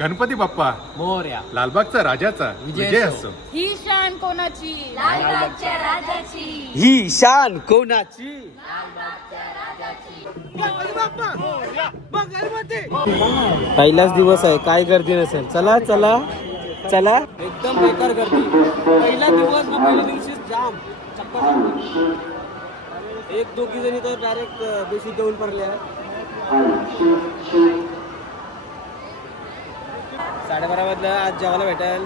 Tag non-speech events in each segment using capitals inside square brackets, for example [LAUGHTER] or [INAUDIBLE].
गणपती बाप्पा. मोर्या. लालबागचा राजाचा विजय असो. ही शान कोणाची? लालबागच्या राजाची. ही शान कोणाची? पहिलाच दिवस आहे. काय गर्दी नसेल. चला चला चला. एकदम बेकार गर्दी. पहिला दिवस पहिल्या दिवशी जाम. एक दोघी जणी तर डायरेक्ट बेशी देऊन पडले आहे साडेबारा वाजता आज जेवायला भेटेल.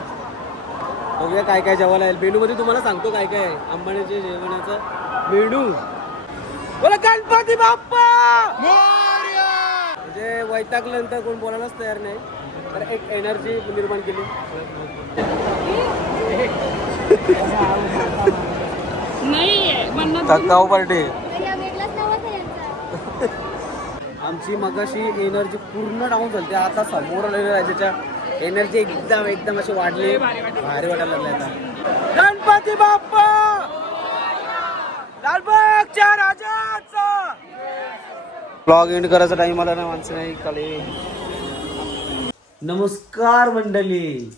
बघूया काय काय जेवायला येईल. मेनू मध्ये तुम्हाला सांगतो काय काय आहे. अंबानीचे जेवणाचं मेनू. बोला गणपती बाप्पा! म्हणजे वैतागल्यानंतर कोण बोलायलाच तयार नाही. तर एक एनर्जी निर्माण केली. काकाऊ पार्टी. आमची मगाशी एनर्जी पूर्ण डाऊन झाली. आता समोर आलेल्या राज्याच्या एनर्जी एकदम एकदम अशी वाढली. भारी वाटायला लागले आता. गणपती बाप्पा! लालबागच्या राजाचा! ब्लॉग एंड करायचा टाइम आला ना माणसं नाही काले नमस्कार मंडळी.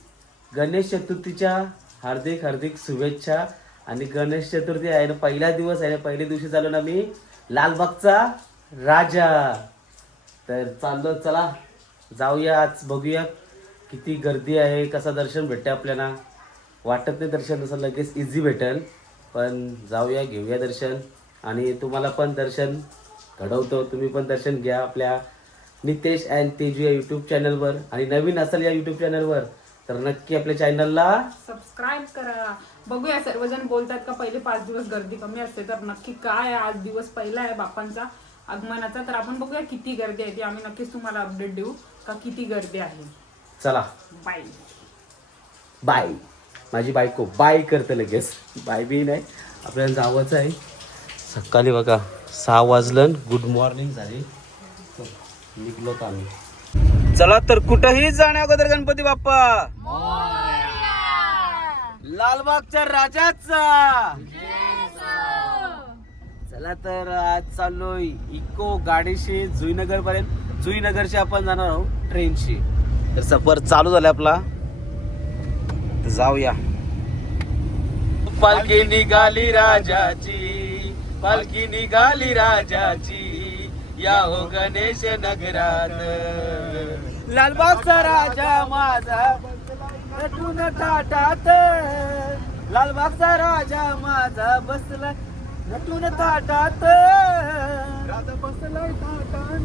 गणेश चतुर्थीच्या हार्दिक हार्दिक शुभेच्छा. आणि गणेश चतुर्थी आहे ना पहिला दिवस आहे ना पहिल्या दिवशी चालू ना मी लालबागचा राजा. तर चाललो चला जाऊया आज बघूया किती गर्दी आहे कसा दर्शन भेटते आपल्याला? वाटत नाही दर्शन असं लगेच इझी भेटेल. पण जाऊया घेऊया दर्शन. आणि तुम्हाला पण दर्शन घडवतो. तुम्ही पण दर्शन घ्या आपल्या नितेश अँड तेजू या यूट्यूब चॅनलवर आणि नवीन असाल या यूट्यूब चॅनलवर तर नक्की आपल्या चॅनलला सबस्क्राईब करा. बघूया सर्वजण बोलतात का पहिले पाच दिवस गर्दी कमी असते तर नक्की काय आहे? आज दिवस पहिला आहे बापांचा आगमनाचा. तर आपण बघूया किती गर्दी आहे ती. आम्ही नक्कीच तुम्हाला अपडेट देऊ का किती गर्दी आहे. चला. बाय बाय माझी बायको बाय करते लगेच. बाय बी नाही. आपल्याला जावंच आहे. सकाळी बघा सहा वाजलं गुड मॉर्निंग झाली. चल, निघलो आम्ही. चला तर कुठंही जाण्या अगोदर गणपती बाप्पा. लालबागच्या राजाचा. चला तर आज चाललोय इको गाडीशी जुईनगर पर्यंत जुईनगरशी आपण जाणार आहोत ट्रेनशी. तर सफर चालू झालाय आपला. तर जाऊया. पालखी निघाली राजाची पालखी निघाली राजाची. या हो गणेश नगरात. लालबागचा राजा माझा नटून ताटात. लालबागचा राजा माझा बसला नटून ताटात. राजा बसलाय ताटान.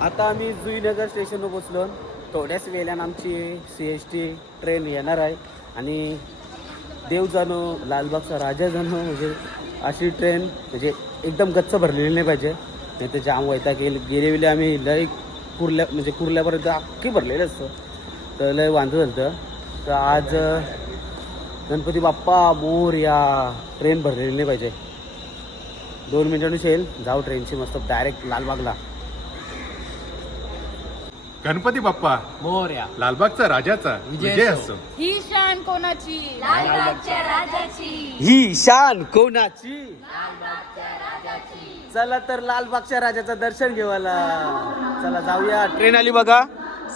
आता आम्ही जुईनगर स्टेशनवर पोचलो. थोड्याच वेळानं आमची सी एस टी ट्रेन येणार आहे. आणि देव जाणो लालबागचा राजा जाणो म्हणजे अशी ट्रेन म्हणजे एकदम गच्च भरलेली नाही पाहिजे. नाही तर जाम वैताग गेले गेले वेळी आम्ही लय कुर्ल्या म्हणजे कुर्ल्यापर्यंत अख्खी भरलेलं असतं. तर लय वांधं झालं तर आज गणपती बाप्पा मोर या ट्रेन भरलेली नाही पाहिजे. दोन मिनिटांनी येईल जाऊ ट्रेनची मस्त. डायरेक्ट लालबागला. गणपती बाप्पा. मोर्या. लालबागचा राजाचा विजय विजय असो. असो. ही शान कोणाची? लालबागच्या राजाची. ही शान कोणाची? चला तर लालबागच्या राजाचं दर्शन घेवायला चला जाऊया. ट्रेन आली बघा.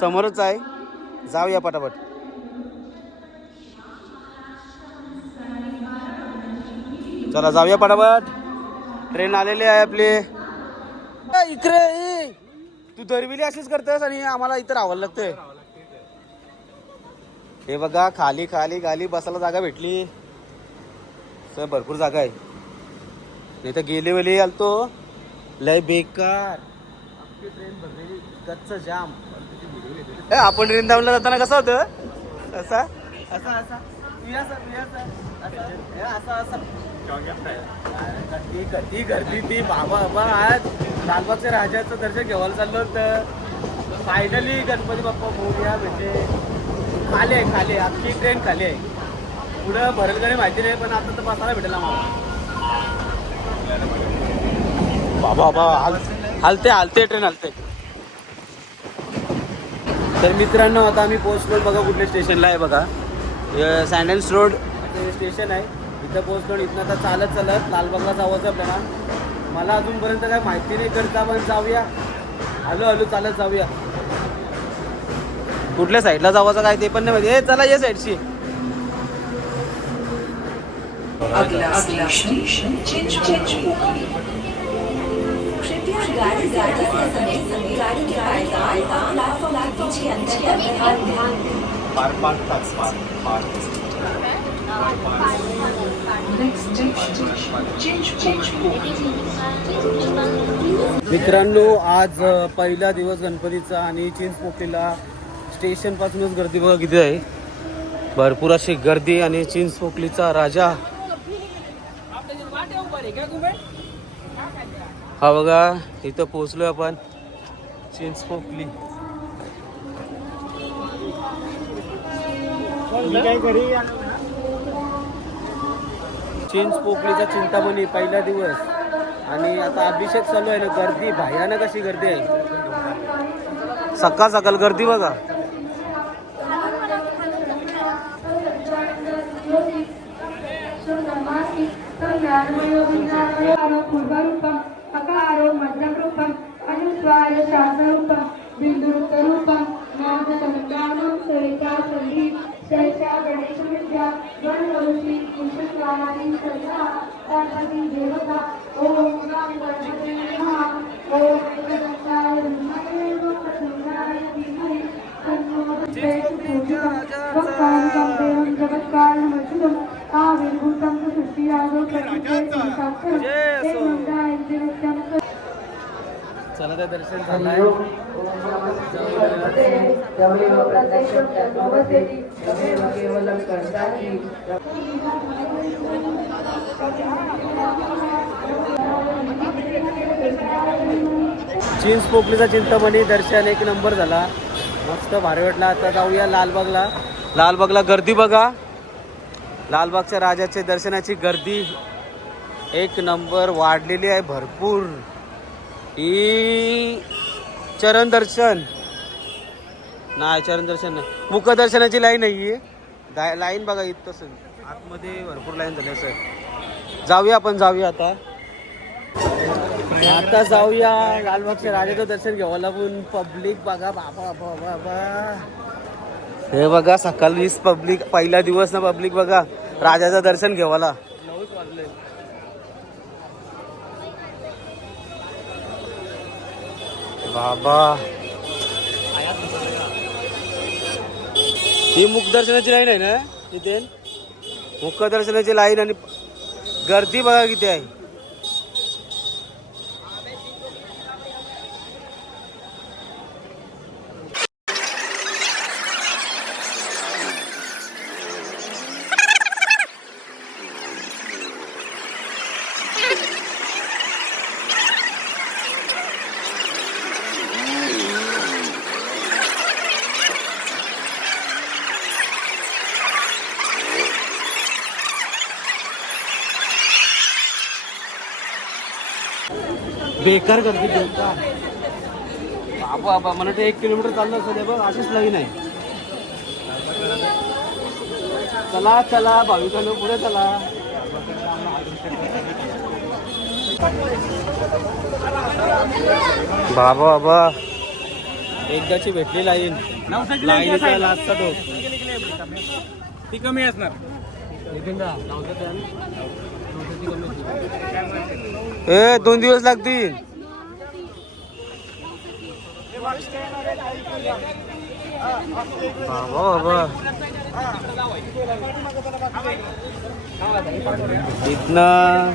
समोरच आहे. जाऊया पटापट. चला जाऊया पटापट. ट्रेन आलेली आहे आपली. इकडे. तू दरविली अशीच करतेस आणि आम्हाला इथं राहावं लागतंय. हे बघा खाली खाली खाली बसायला जागा भेटली. सर भरपूर जागा आहे. नाही तर गेली वेळी आलतो. लय बेकार. कच्च जाम. आपण आपण वृंदावनला जाताना कसं होतं? असा? असा असा? तू कधी कधी गर्दी ती बाबा बाबा आज लालबागच्या राजाचं दर्शन घेवायला चाललो होतं फायनली गणपती बाप्पा मोरया म्हणजे खाली आहे खाली आहे. अख्खी ट्रेन खाली आहे. पुढं भरेल का नाही माहिती नाही पण आता तर बसायला भेटेल आम्हाला. बाबा बाबा हाल हालते हालते ट्रेन हालते. तर मित्रांनो आता आम्ही पोहोचलो बघा कुठल्या स्टेशनला आहे बघा. सँडल्स रोड स्टेशन आहे. इथं पोहोचलो इथनं आता चालत चालत लालबागला जावंच आपल्याला मला अजूनपर्यंत काय माहिती नाही करता पण जाऊया. आलो आलो चालत जाऊया. कुठल्या साईडला जावायचं काय ते पण नाही माहिती. ए, चला या साईडशी अगला स्टेशन चिंचपोकली मित्रांनो आज पहिला दिवस गणपतीचा आणि चिंचपोकलीला स्टेशनपासूनच गर्दी बघा किती आहे. भरपूर अशी गर्दी आणि चिंचपोकलीचा राजा. हा बघा इथं पोहोचलोय आपण. चिंचपोकली चिंच पोपलीचा चिंतामणी पहिला दिवस. आणि आता अभिषेक चालू आहे ना गर्दी भयानक अशी गर्दी आहे. सकाळ सकाळ गर्दी बघा. त्यांच्या गणेशविद्या गणवंशी विश्वनारायण श्रद्धा गणपती देवता. ओम गणपती महा ओम चला त्या दर्शन झालंय चिंच पोकलीचा चिंतामणी दर्शन एक नंबर झाला. मस्त भारी वाटला. आता जाऊया लालबागला. लालबागला गर्दी बघा. लालबागच्या राजाच्या दर्शनाची गर्दी एक नंबर वाढलेली आहे भरपूर. ही चरण दर्शन. नाही चरण दर्शन नाही. मुखदर्शनाची लाईन नाही आहे. लाईन बघा इथं सर आतमध्ये भरपूर लाईन झाली सर जाऊया आपण जाऊया आता. आता जाऊया. लालबागच्या राजाचं दर्शन घ्यावं लागून पब्लिक बघा बाबा बाबा बाबा. हे बघा सकाळीच पब्लिक पहिला दिवस ना पब्लिक बघा. राजाचं दर्शन घेवाला बाबा. ही मुखदर्शनाची लाईन आहे ना तिथे मुखदर्शनाची लाईन आणि गर्दी बघा किती आहे. बेकार गर्दी बाबा बाबा मला ते एक किलोमीटर चाललं असेल बघ अशीच लाईन आहे. चला चला भाविकांनो पुढे चला. बाबा बाबा. एकदाची भेटली लाईन. लाईनीचा लास्टचा टोक ती कमी असणार. ए, दोन दिवस लागतील. इथनं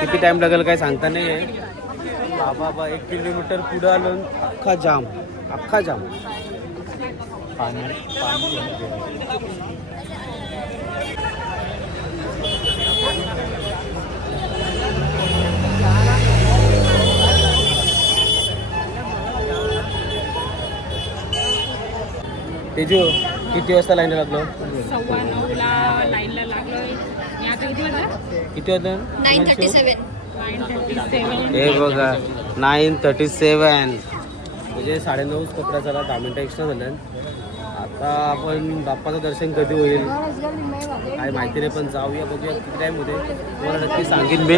किती टाइम लागेल काय सांगता नाही आहे बाबा बाबा, एक किलोमीटर पुढं आलो अख्खा जाम अख्खा जाम. तेजू किती वाजता लाईन लागलो? सव्वा नऊला लाईनला आता किती वाजता? किती वाजता? Nine thirty seven nine thirty seven हे बघा नाईन थर्टी सेवन म्हणजे साडेनऊच कपडा झाला दहा मिनटं एक्स्ट्रा झालं आता आपण बाप्पाचं दर्शन कधी होईल? काय माहिती नाही पण जाऊया बघूया किती टाईम होते तुम्हाला नक्की सांगेन मी.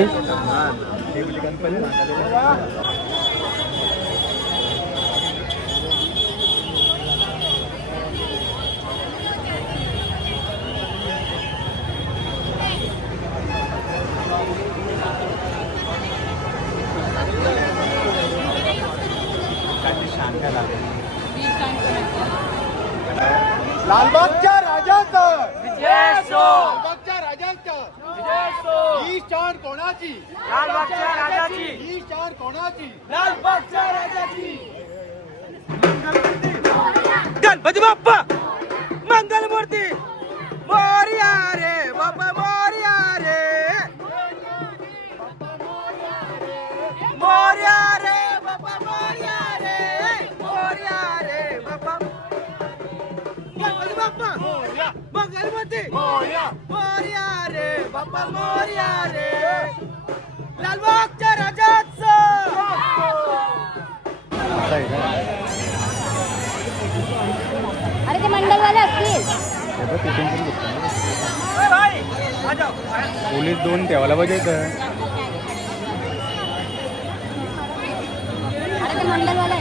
लालबागच्या राजाचं लालबागच्या राजाचं ही शान कोणाची लालबागच्या राजाची ही शान कोणाची लालबागच्या राजाची गणपती बाप्पा मंगल मूर्ती मोर्या रे बाप्पा मोर्या रे। मोर्या मंगल मूर्ती मोर्या रे बाप्पा मोर्या रे. लालबागच्या राजाचं. अरे ते मंडलवाले असतील. पोलीस दोन ठेवायला पाहिजे अरे ते मंडलवाले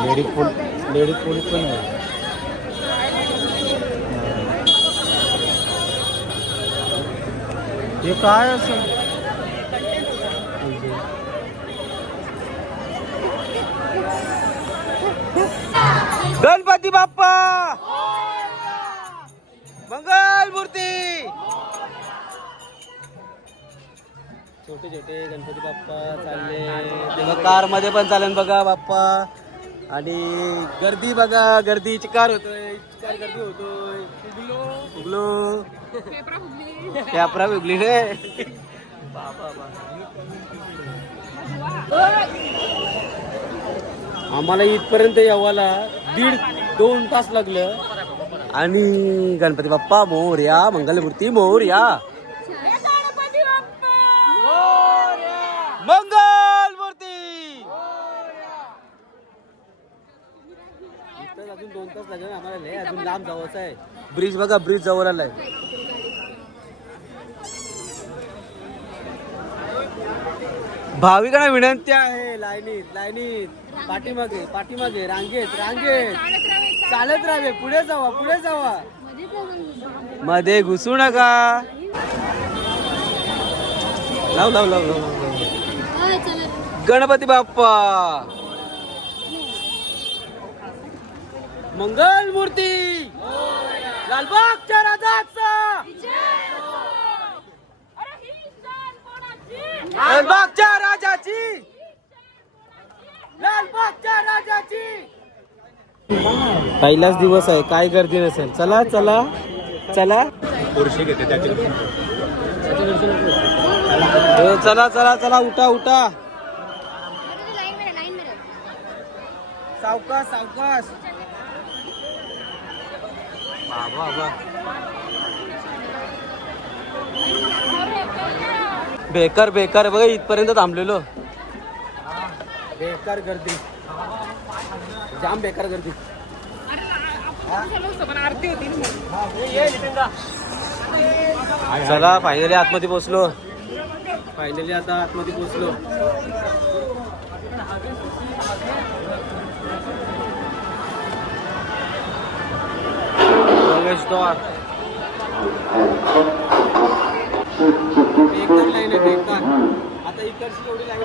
लेडीज पोलीस लेडीज पोलीस पण आहे हे काय असं? गणपती बाप्पा! मंगल मूर्ती! छोटे छोटे गणपती बाप्पा चालले. तेव्हा कारमध्ये पण चालेल बघा बाप्पा. आणि गर्दी बघा गर्दी चिकार होतोय चिकार गर्दी होतोय. उगलो. कॅपरा रे. बाबा आम्हाला इथपर्यंत यावाला दीड दोन तास लागलं. आणि गणपती बाप्पा मोर्या मंगलमूर्ती मोर्या. मंगल मूर्ती इथं अजून दोन तास लागेल आम्हाला लय अजून लांब जावंच आहे. ब्रिज बघा ब्रिज जवळ आलाय. भाविकांना विनंती आहे लाईनीत लाईनीत. पाठीमागे पाठीमागे रांगेत रांगेत. चालत राहावे पुढे जावा पुढे जावा. मध्ये घुसू नका. लाव लाव लाव, लाव गणपती बाप्पा. मंगल मूर्ती लालबागच्या राजाचा. लालबागच्या राजाची. लालबागच्या राजाची. पहिलाच दिवस आहे काय गर्दी नसेल. चला चला चला. ए, चला चला चला उठा उठा. सावकाश सावकाश. बाबा बाबा बेकार बेकार बघा इथपर्यंत थांबलेलो. बेकार गर्दी. जाम बेकार गर्दी. चला फायनली आतमध्ये पोचलो फायनली आता आतमध्ये पोचलो प्रवेशद्वार बेकार लाईन आहे बेकार आता इकडची एवढी लाईन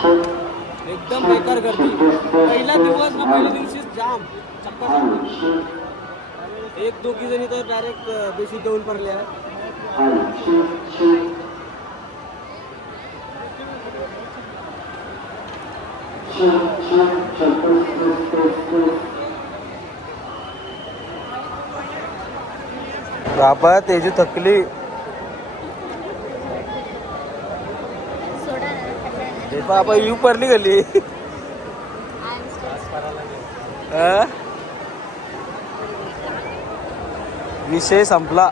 एकदम बेकार गर्दी पहिला दिवस ना पहिल्या दिवशीच जाम. चक्का एक दोघी जणी तर डायरेक्ट बेशी देऊन पडल्या. बाबा तेजू थकली. बाबा यू परली गली? विषय संपला.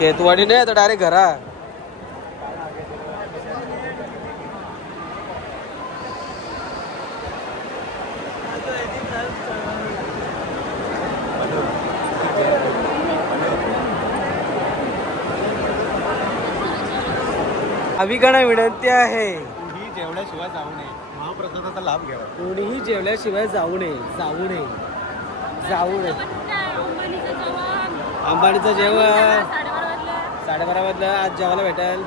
खेतवाडी नाही आता डायरेक्ट घरा. अभिकडे विनंती आहे. ही जेवल्याशिवाय जाऊ नये. महाप्रसादाचा लाभ घ्यावा कोणीही जेवल्याशिवाय जाऊ नये. जाऊ नये. जाऊ नये. अंबानीचं जेवण. साडेबारा वाजला आज जेवायला भेटेल.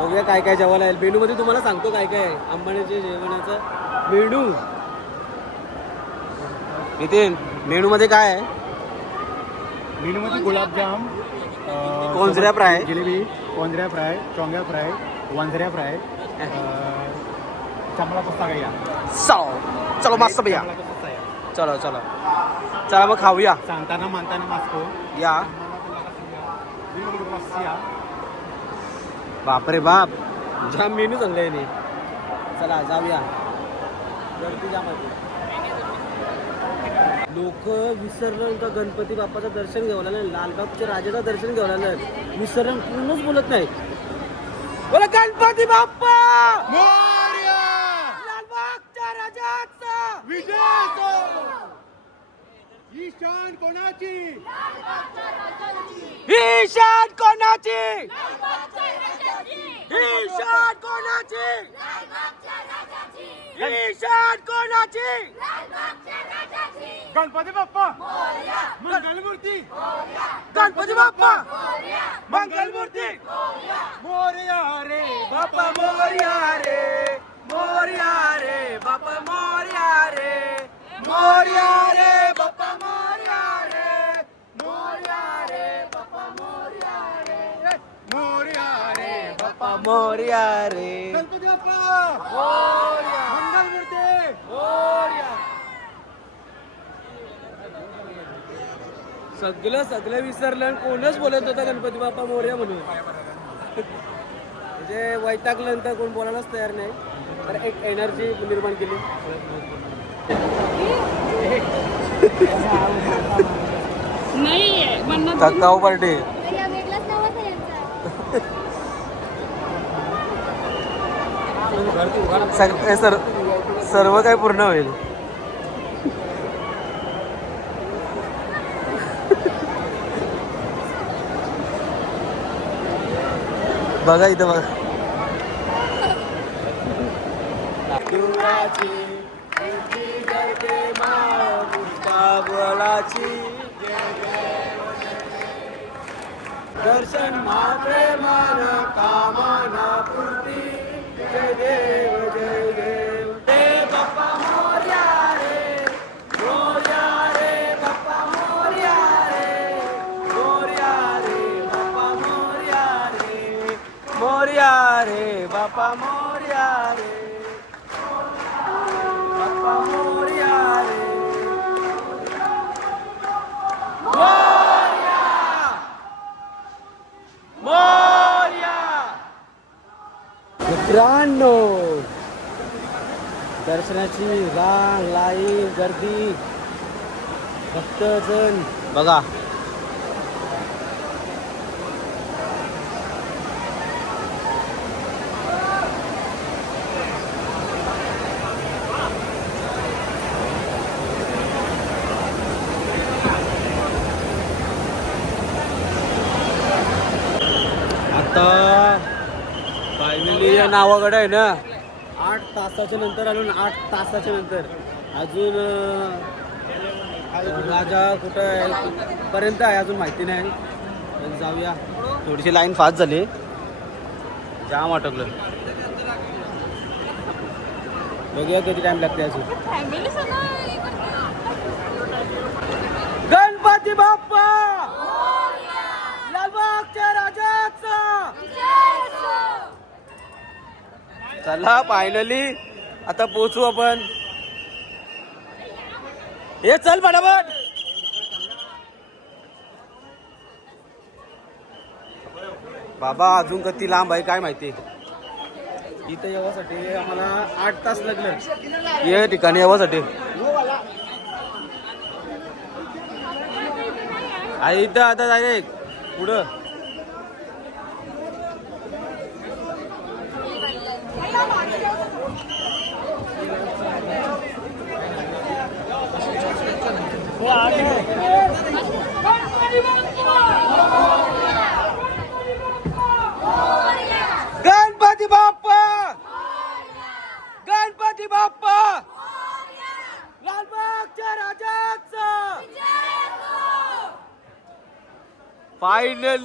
बघूया काय काय जेवायला येईल. मेनू मध्ये तुम्हाला सांगतो काय काय आहे. अंबानीच्या जेवणाचं मेनू. नितीन मेनू मध्ये काय आहे? मेनूमध्ये गुलाबजाम कोंजऱ्या फ्राय. जिलेबी कोंजऱ्या फ्राय चोंग्या फ्राय वंजऱ्या फ्राय [LAUGHS] चांगला पस्ता गया चलो चलो मस्त भैया. चलो चलो. चला मग खाऊया. सांगताना मानताना मास्को. या. बापरे बाप. जाम मेनू चांगला आहे नाही चला जाऊया. गर्दी जाम लोक विसरलं का गणपती बाप्पाचं दर्शन घेऊन आलं लालबागच्या राजाचं दर्शन घेऊन आलं विसरलं पूर्णच बोलत नाही. बोला गणपती बाप्पा! लालबागच्या राजाचा! ईशान कोणाची? ईशान कोणाची? ईशान कोणाची? ईशान कोणाची? गणपती बाप्पा. मंगलमूर्ती. गणपती बाप्पा. मंगलमूर्ती. मोरया रे बाप्पा मोर्या रे. मोर्या रे बाप्पा मोर्या रे. मोर्या रे. मोर्या रे. गणपती बाप्पा मोर्या मंगलमूर्ती मोर्या सगळं सगळं विसरलं आणि कोणच बोलत होता गणपती बाप्पा मोर्या म्हणून. म्हणजे वैतागलं तर कोण बोलायलाच तयार नाही. तर एक एनर्जी निर्माण केली. नाही पार्टी. सग- सर सर्व काही पूर्ण होईल. बघा इथं बघा. दर्शन मात्रे का दर्शनाची रांग लाईन गर्दी भक्तजण बघा. आता फायनली या नावाकडे आहे ना. आठ तासाच्या नंतर आलो ना आठ तासाच्या नंतर. अजून राजा कुठं आहे? पर्यंत आहे अजून माहिती नाही. पण जाऊया. थोडीशी लाईन फास्ट झाली. जाम अटकलं बघूया किती टाइम लागते अजून. गणपती बाप्पा लालबागच्या राजाचा चला फायनली आता पोचू आपण. हे चल फटाफट. बाबा अजून किती लांब आहे काय माहिती? इथं येवासाठी आम्हाला आठ तास लागले. या ठिकाणी येवासाठी. आहे इथं आता डायरेक्ट पुढं. गणपती बाप्पा! गणपती बाप्पा! लालबागच्या राजाचा! फायनल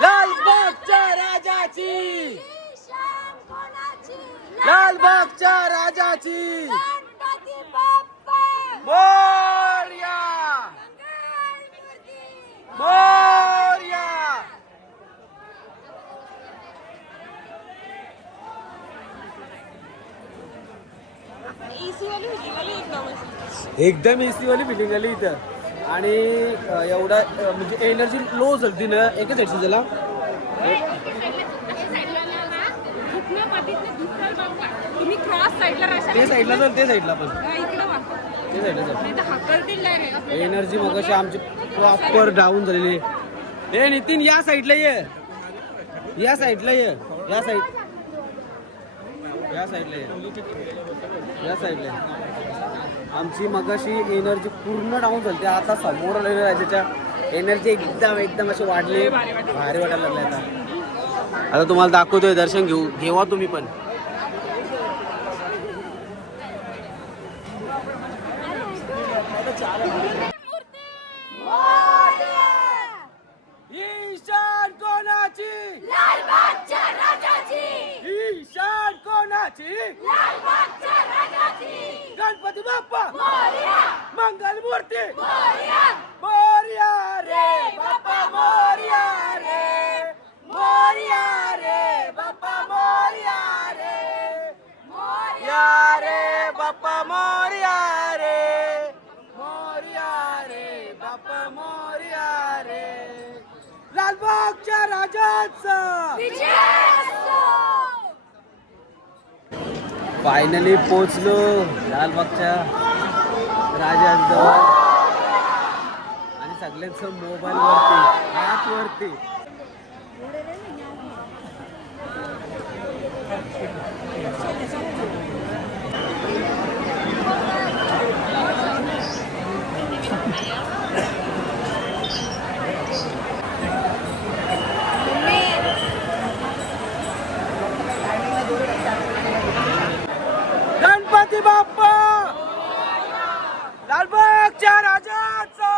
लालबागच्या राजाची! लालबागच्या राजाची! मोर्या! मोर्या! एकदम एसी वाली फिलिंग आली इथं. आणि एवढा म्हणजे एनर्जी लो झाली ना एकच साईडची त्याला तुम्ही क्रॉस साईडला ते साईडला चल ते साईडला पण. ते. एनर्जी मग अशी आमची प्रॉपर डाऊन झालेली आहे. ए नितीन या साईडला ये. या साईडला ये. या साईड या साईडला ये. साईडला. आमची मगाशी एनर्जी पूर्ण डाऊन झाली आता समोर आलेल्या राजाच्या एनर्जी एकदम एकदम असे वाढले. भारी वाटायला लागले आता. आता तुम्हाला दाखवतोय दर्शन घेऊ. घेवा तुम्ही पण. कोणाची गणपती बाप्पा. मंगल मूर्ती मोर्या. रे बाप्पा मोर्या रे. मोर्या रे बाप्पा मोर्या रे. मोर्या रे बाप्पा मोर्या रे. मोर्या रे बाप्पा मोर्या रे. लालबागच्या राजाचा. फायनली पोचलो लालबागच्या राजाजवळ आणि सगळ्यांचं मोबाईल वरती हात वरती गणपती बाप्पा लालबागच्या राजाचा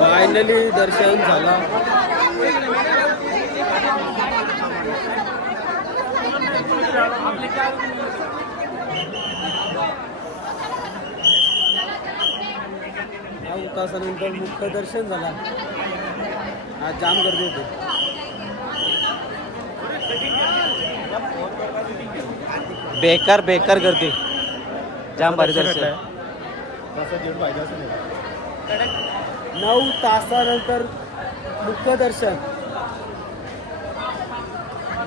फायनली दर्शन झाला. तासानंतर मुख्य दर्शन झाला. आज जाम गर्दी होती. बेकार बेकार गर्दी. जाम भारी दर्शन. नऊ तासानंतर मुख्य दर्शन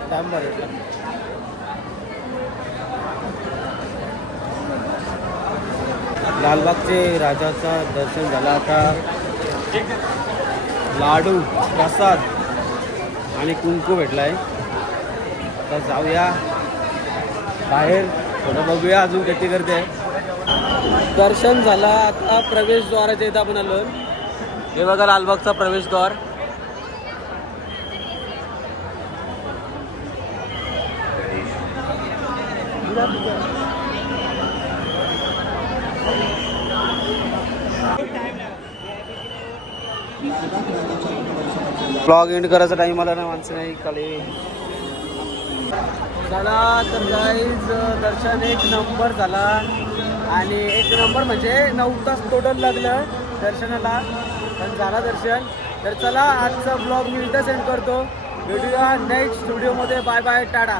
जाम भारी. लालबागचे राजाचा दर्शन झाला आता. लाडू प्रसाद आणि कुंकू भेटलाय. आता जाऊया. बाहेर थोडं बघूया अजून किती करते आहे. दर्शन झालं आता प्रवेशद्वाराच्या इथं आपण आलो हे बघा लालबागचा प्रवेशद्वार ब्लॉग एंड करायचा टाईम मला ना माणसं नाही काले चला तर गाईज दर्शन एक नंबर झाला. आणि एक नंबर म्हणजे नऊ तास टोटल लागलं दर्शनाला. पण झाला दर्शन. तर चला आजचा ब्लॉग मी इथं सेंड करतो. भेटूया नेक्स्ट स्टुडिओमध्ये बाय बाय टाटा.